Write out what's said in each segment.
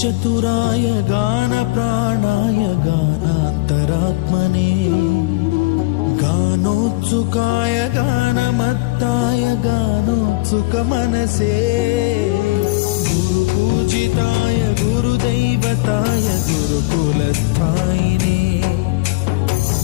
चतुराय गान प्राणाय गानान्तरात्मने गानोत्सुकाय गानमत्ताय गानोत्सुकमनसे गुरुपूजिताय गुरुदैवताय गुरुकुलस्थायिने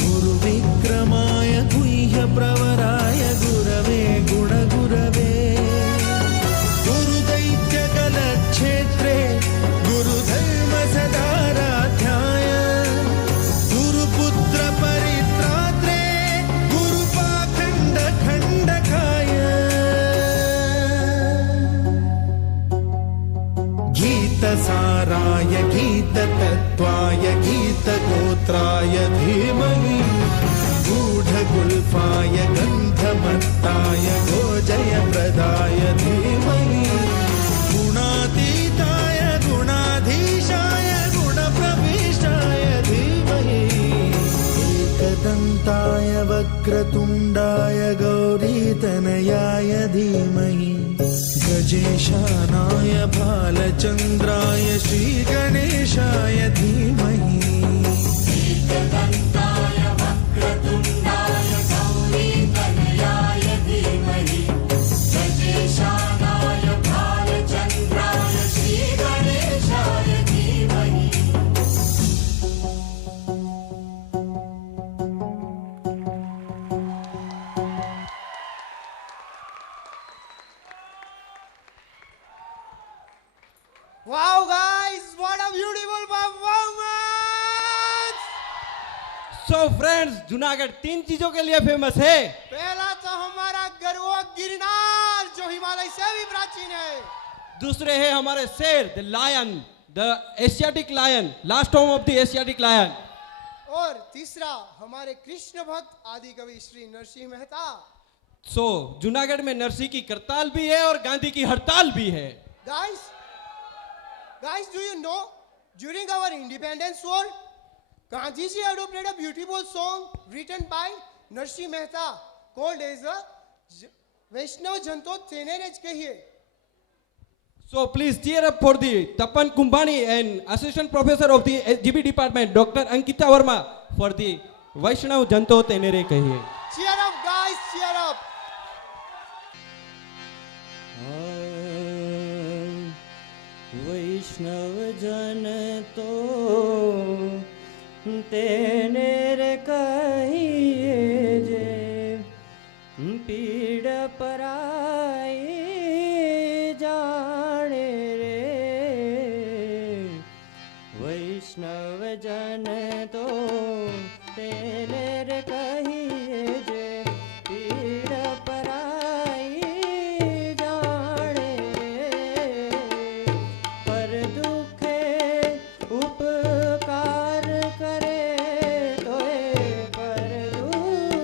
गुरुविक्रमाय गुह्यप्रवराय गुरवे गुणगुरवे गुरुदैत्यकलक्षेत्रे गुरुधर्म सदाराध्याय गुरुपुत्र परित्रात्रे गुरुपाखण्ड खण्डकाय गीतसाराय गीततत्त्वाय गीतगोत्राय धीमहि गूढगुल्फाय गन्धमत्ताय गोजयप्रदाय धीमहि गुणातीताय गुणाधीशाय गुणप्रविष्टाय धीमहि एकदन्ताय वक्रतुण्डाय गौरीतनयाय धीमहि गजेशानाय भालचन्द्राय श्रीगणेशाय धीमहि एकदन्ताय वक्रतुण्डाय गौरीतनयाय धीमहि गजेशानाय भालचन्द्राय श्रीगणेशाय धीमहि Wow, guys, what a beautiful performance! So friends, Junagadh 3 चीजों के लिए फेमस है। पहला तो हमारा गरवा गिरनार जो हिमालय से भी प्राचीन है। दूसरे है हमारे शेर, the lion, the Asiatic lion, last home of the Asiatic lion. और तीसरा हमारे कृष्ण भक्त आदि कवि श्री नरसिंह मेहता। सो जूनागढ़ में नरसिंह की करताल भी है और गांधी की हड़ताल भी है। Guys, do you know during our independence war, Gandhi ji adopted a beautiful song written by Narsimha Mehta called as a Vaishnav Janto Tenerej Kahiye. So please cheer up for the Tapan Kumbani and Assistant Professor of the GB Department, Dr. Ankita Verma, for the Vaishnav Janto Tenere Kahiye. Cheer up, guys, cheer up. वैष्णव जन तो तेने रे कहिए जे पीड़ पराई जाने रे वैष्णव जन तो तेने रे कहिए जे पीड़ पराई जाने पर दुखे उपकार करे तोए पर दुखे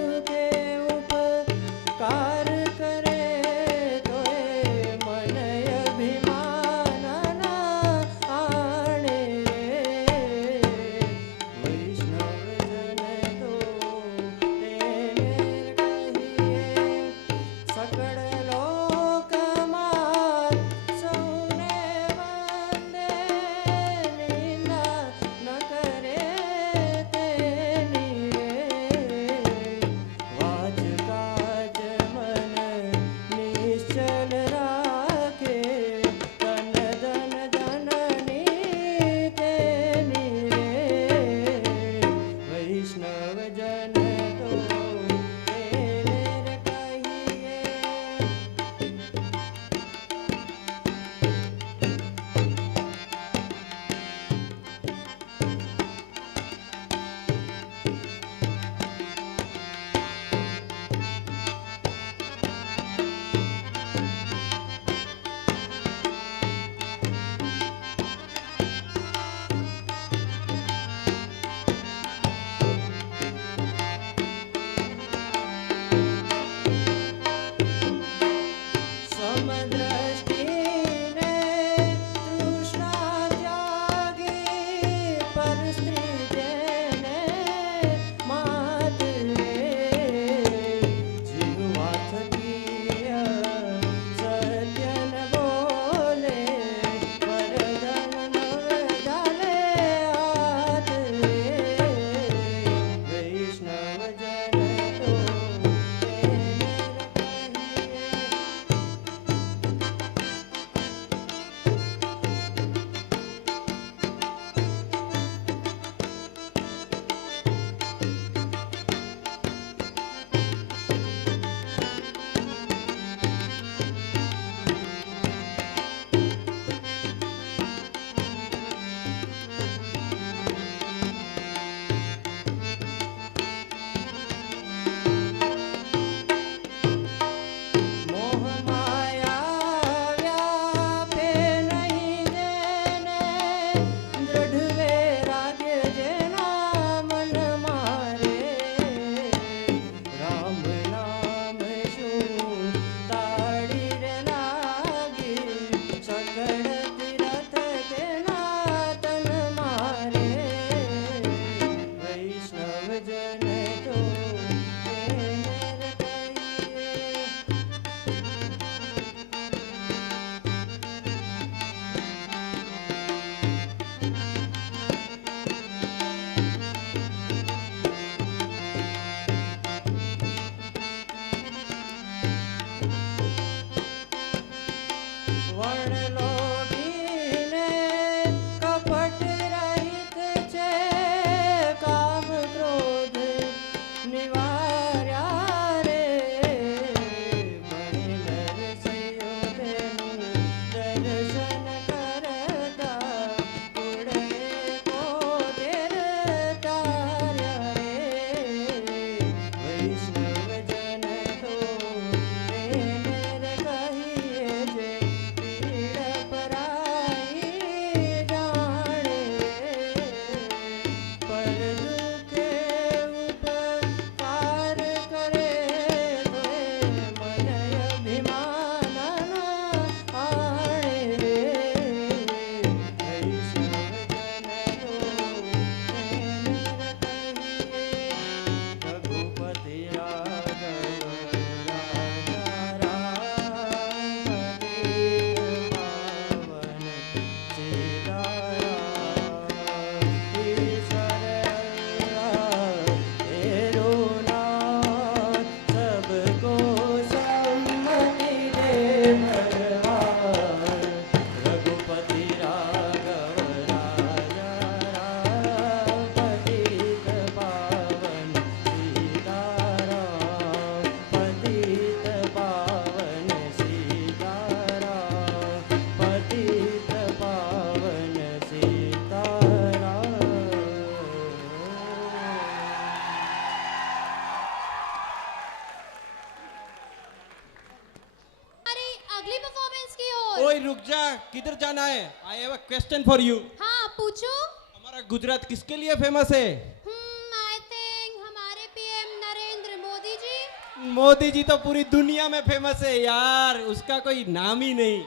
अगली परफॉर्मेंस की ओर। ओए रुक जा, किधर जाना है? I have a question for you. हाँ पूछो। हमारा गुजरात किसके लिए फेमस है? आई थिंक हमारे पीएम नरेंद्र मोदी जी। मोदी जी तो पूरी दुनिया में फेमस है यार, उसका कोई नाम ही नहीं।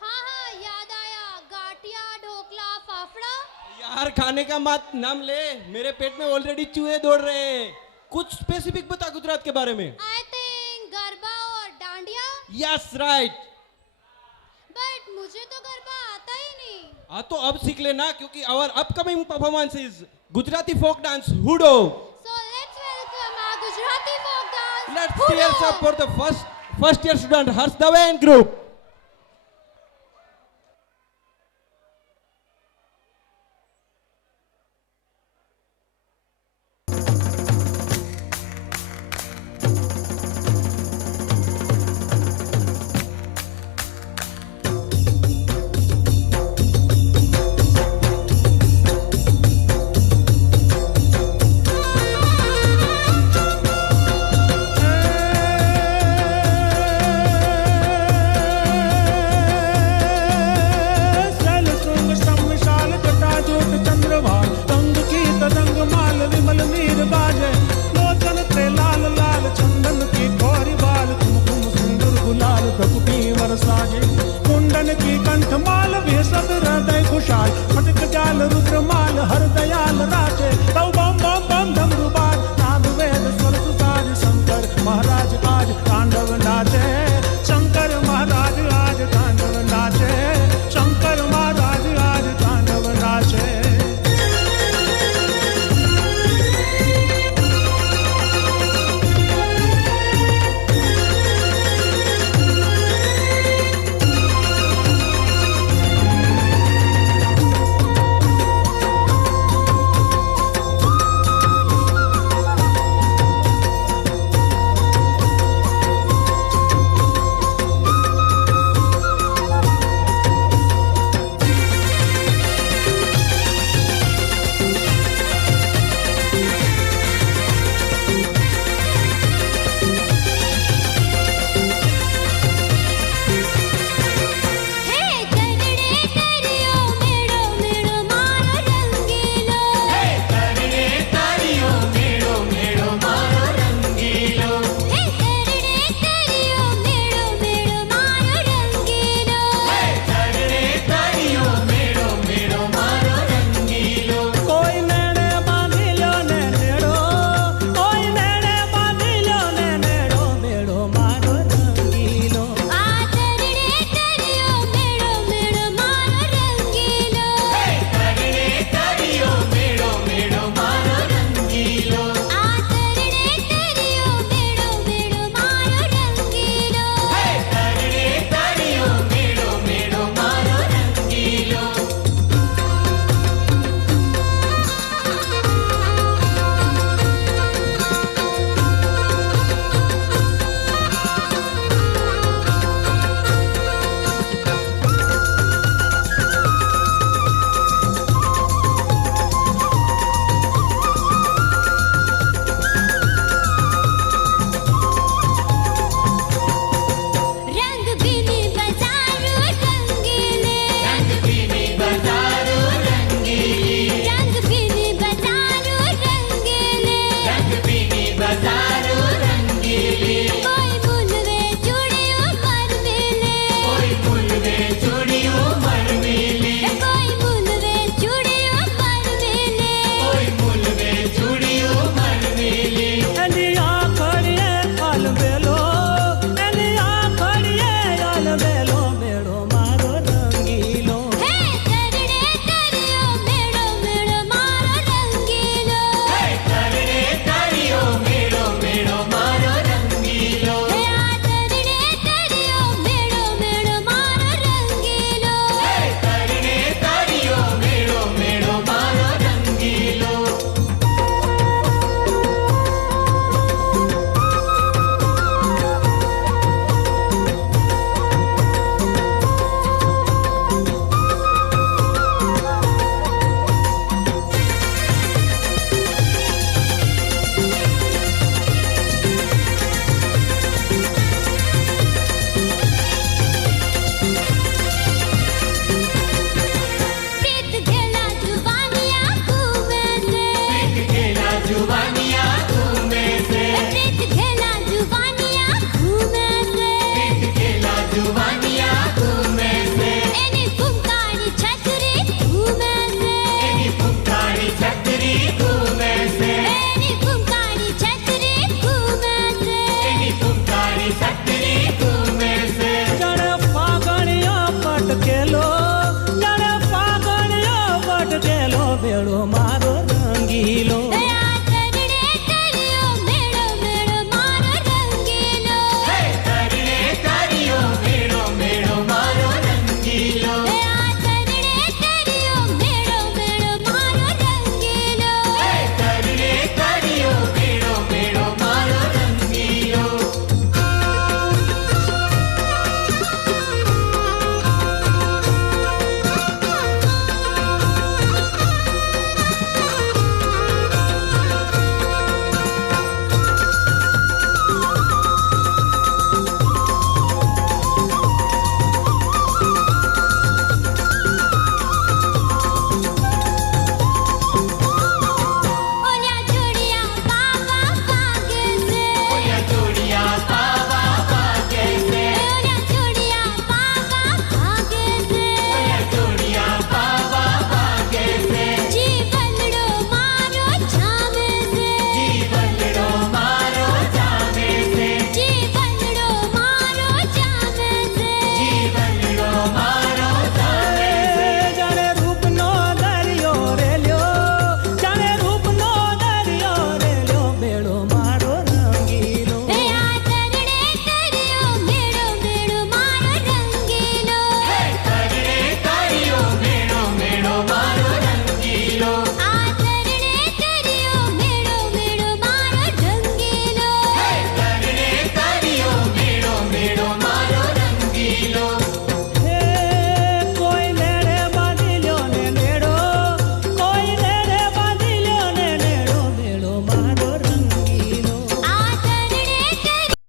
हाँ हाँ याद आया, गाठिया ढोकला फाफड़ा। यार खाने का मत नाम ले, मेरे पेट में ऑलरेडी चूहे दौड़ रहे हैं। कुछ स्पेसिफिक बता गुजरात के बारे में। आई थिंक गरबा और डांडिया। Yes right. बट मुझे तो गरबा आता ही नहीं। हाँ तो अब सीख लेना, क्योंकि our upcoming performance is Gujarati folk dance Hudo. So let's welcome our Gujarati folk dance. Let's cheers up for the first year student Harsh Dave and group.